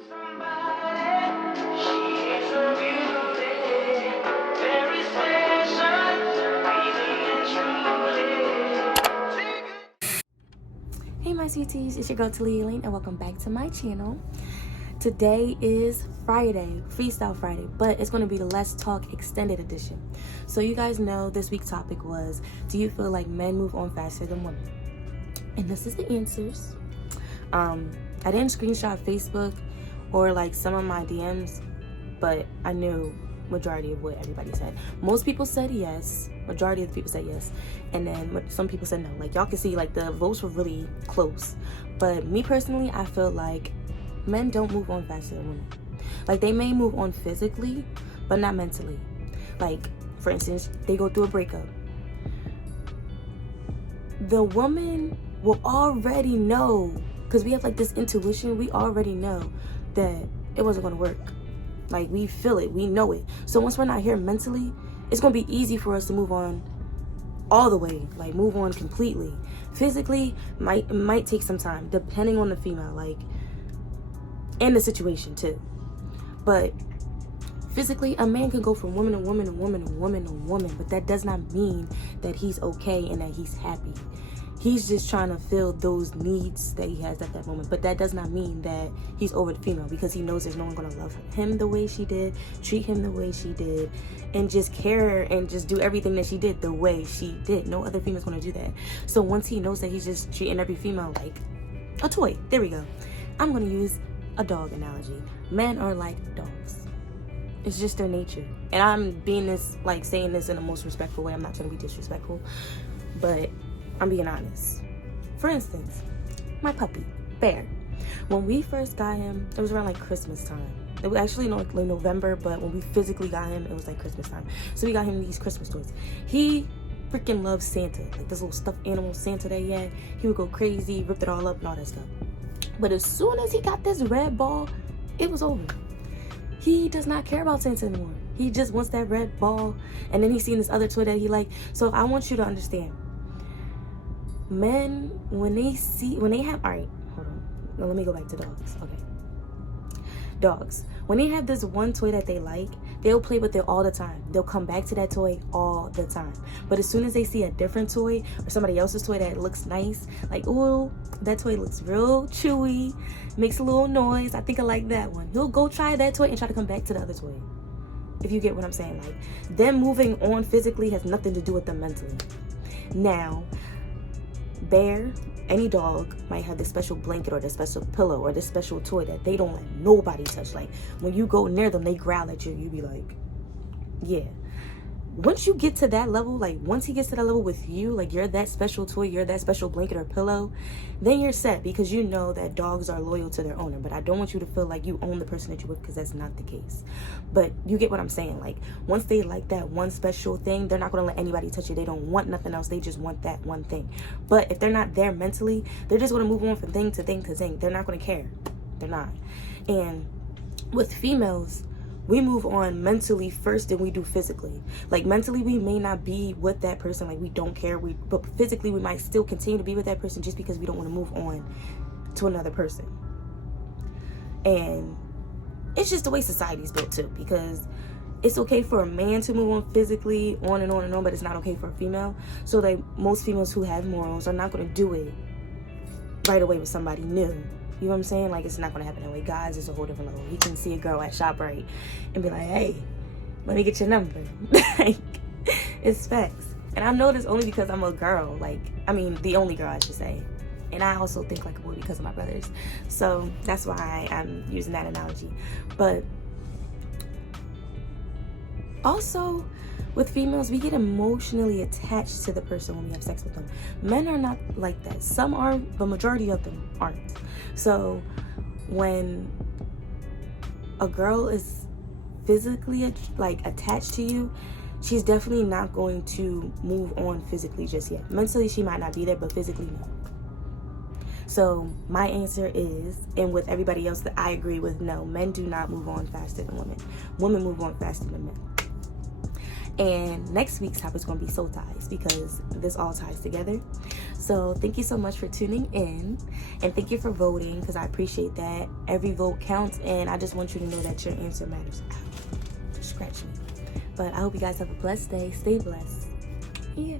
Hey my sweeties, it's your girl Talia Lane and welcome back to my channel. Today is Friday, Freestyle Friday, but it's going to be the Let's Talk extended edition. So you guys know this week's topic was, do you feel like men move on faster than women? And this is the answers. I didn't screenshot Facebook or like some of my DMs, but I knew majority of what everybody said. Most people said yes. Majority of the people said yes, and then some people said no. Like y'all can see, like the votes were really close. But me personally, I feel like men don't move on faster than women. Like they may move on physically, but not mentally. Like for instance, they go through a breakup. The woman will already know, because we have like this intuition. We already know that it wasn't going to work. Like we feel it, we know it. So once we're not here mentally, it's gonna be easy for us to move on all the way, like move on completely. Physically, it might take some time, depending on the female, like, and the situation too. But physically, a man can go from woman to woman to woman to woman to woman, but that does not mean that he's okay and that he's happy. He's just trying to fill those needs that he has at that moment. But that does not mean that he's over the female, because he knows there's no one going to love him the way she did, treat him the way she did, and just care and just do everything that she did the way she did. No other female's going to do that. So once he knows that he's just treating every female like a toy, there we go. I'm going to use a dog analogy. Men are like dogs. It's just their nature. And I'm being this, like saying this in the most respectful way. I'm not trying to be disrespectful, but I'm being honest. For instance, my puppy, Bear. When we first got him, it was around like Christmas time. It was actually like November, but when we physically got him, it was like Christmas time. So we got him these Christmas toys. He freaking loves Santa, like this little stuffed animal Santa that he had. He would go crazy, ripped it all up and all that stuff. But as soon as he got this red ball, it was over. He does not care about Santa anymore. He just wants that red ball. And then he's seen this other toy that he liked. So I want you to understand. Men, when they have, all right, hold on. No, let me go back to dogs. Okay. Dogs. When they have this one toy that they like, they'll play with it all the time. They'll come back to that toy all the time. But as soon as they see a different toy or somebody else's toy that looks nice, like, ooh, that toy looks real chewy, makes a little noise, I think I like that one. He'll go try that toy and try to come back to the other toy. If you get what I'm saying. Like, them moving on physically has nothing to do with them mentally. Now, Bear, any dog might have this special blanket or this special pillow or this special toy that they don't let nobody touch. Like when you go near them, they growl at you. You be like, yeah. Once you get to that level, like once he gets to that level with you, like you're that special toy, you're that special blanket or pillow, then you're set, because you know that dogs are loyal to their owner. But I don't want you to feel like you own the person that you're with, because that's not the case. But you get what I'm saying. Like once they like that one special thing, they're not going to let anybody touch it. They don't want nothing else. They just want that one thing. But if they're not there mentally, they're just going to move on from thing to thing to thing. They're not going to care. They're not. And with females, we move on mentally first than we do physically. Like mentally, we may not be with that person, like we don't care. But physically, we might still continue to be with that person just because we don't want to move on to another person. And it's just the way society's built too, because it's okay for a man to move on physically, on and on and on, but it's not okay for a female. So like most females who have morals are not going to do it right away with somebody new. You know what I'm saying? Like, it's not going to happen that way. Guys, it's a whole different level. He can see a girl at ShopRite and be like, hey, let me get your number. Like, it's facts. And I know this only because I'm a girl. Like, I mean, the only girl, I should say. And I also think like a boy because of my brothers. So that's why I'm using that analogy. But also, with females, we get emotionally attached to the person when we have sex with them. Men are not like that. Some are, but majority of them aren't. So when a girl is physically like attached to you, she's definitely not going to move on physically just yet. Mentally, she might not be there, but physically, no. So my answer is, and with everybody else that I agree with, no, men do not move on faster than women. Women move on faster than men. And next week's topic is going to be soul ties, because this all ties together. So thank you so much for tuning in, and thank you for voting, because I appreciate that. Every vote counts, and I just want you to know that your answer matters. Ow, just scratch me. But I hope you guys have a blessed day. Stay blessed. Yeah.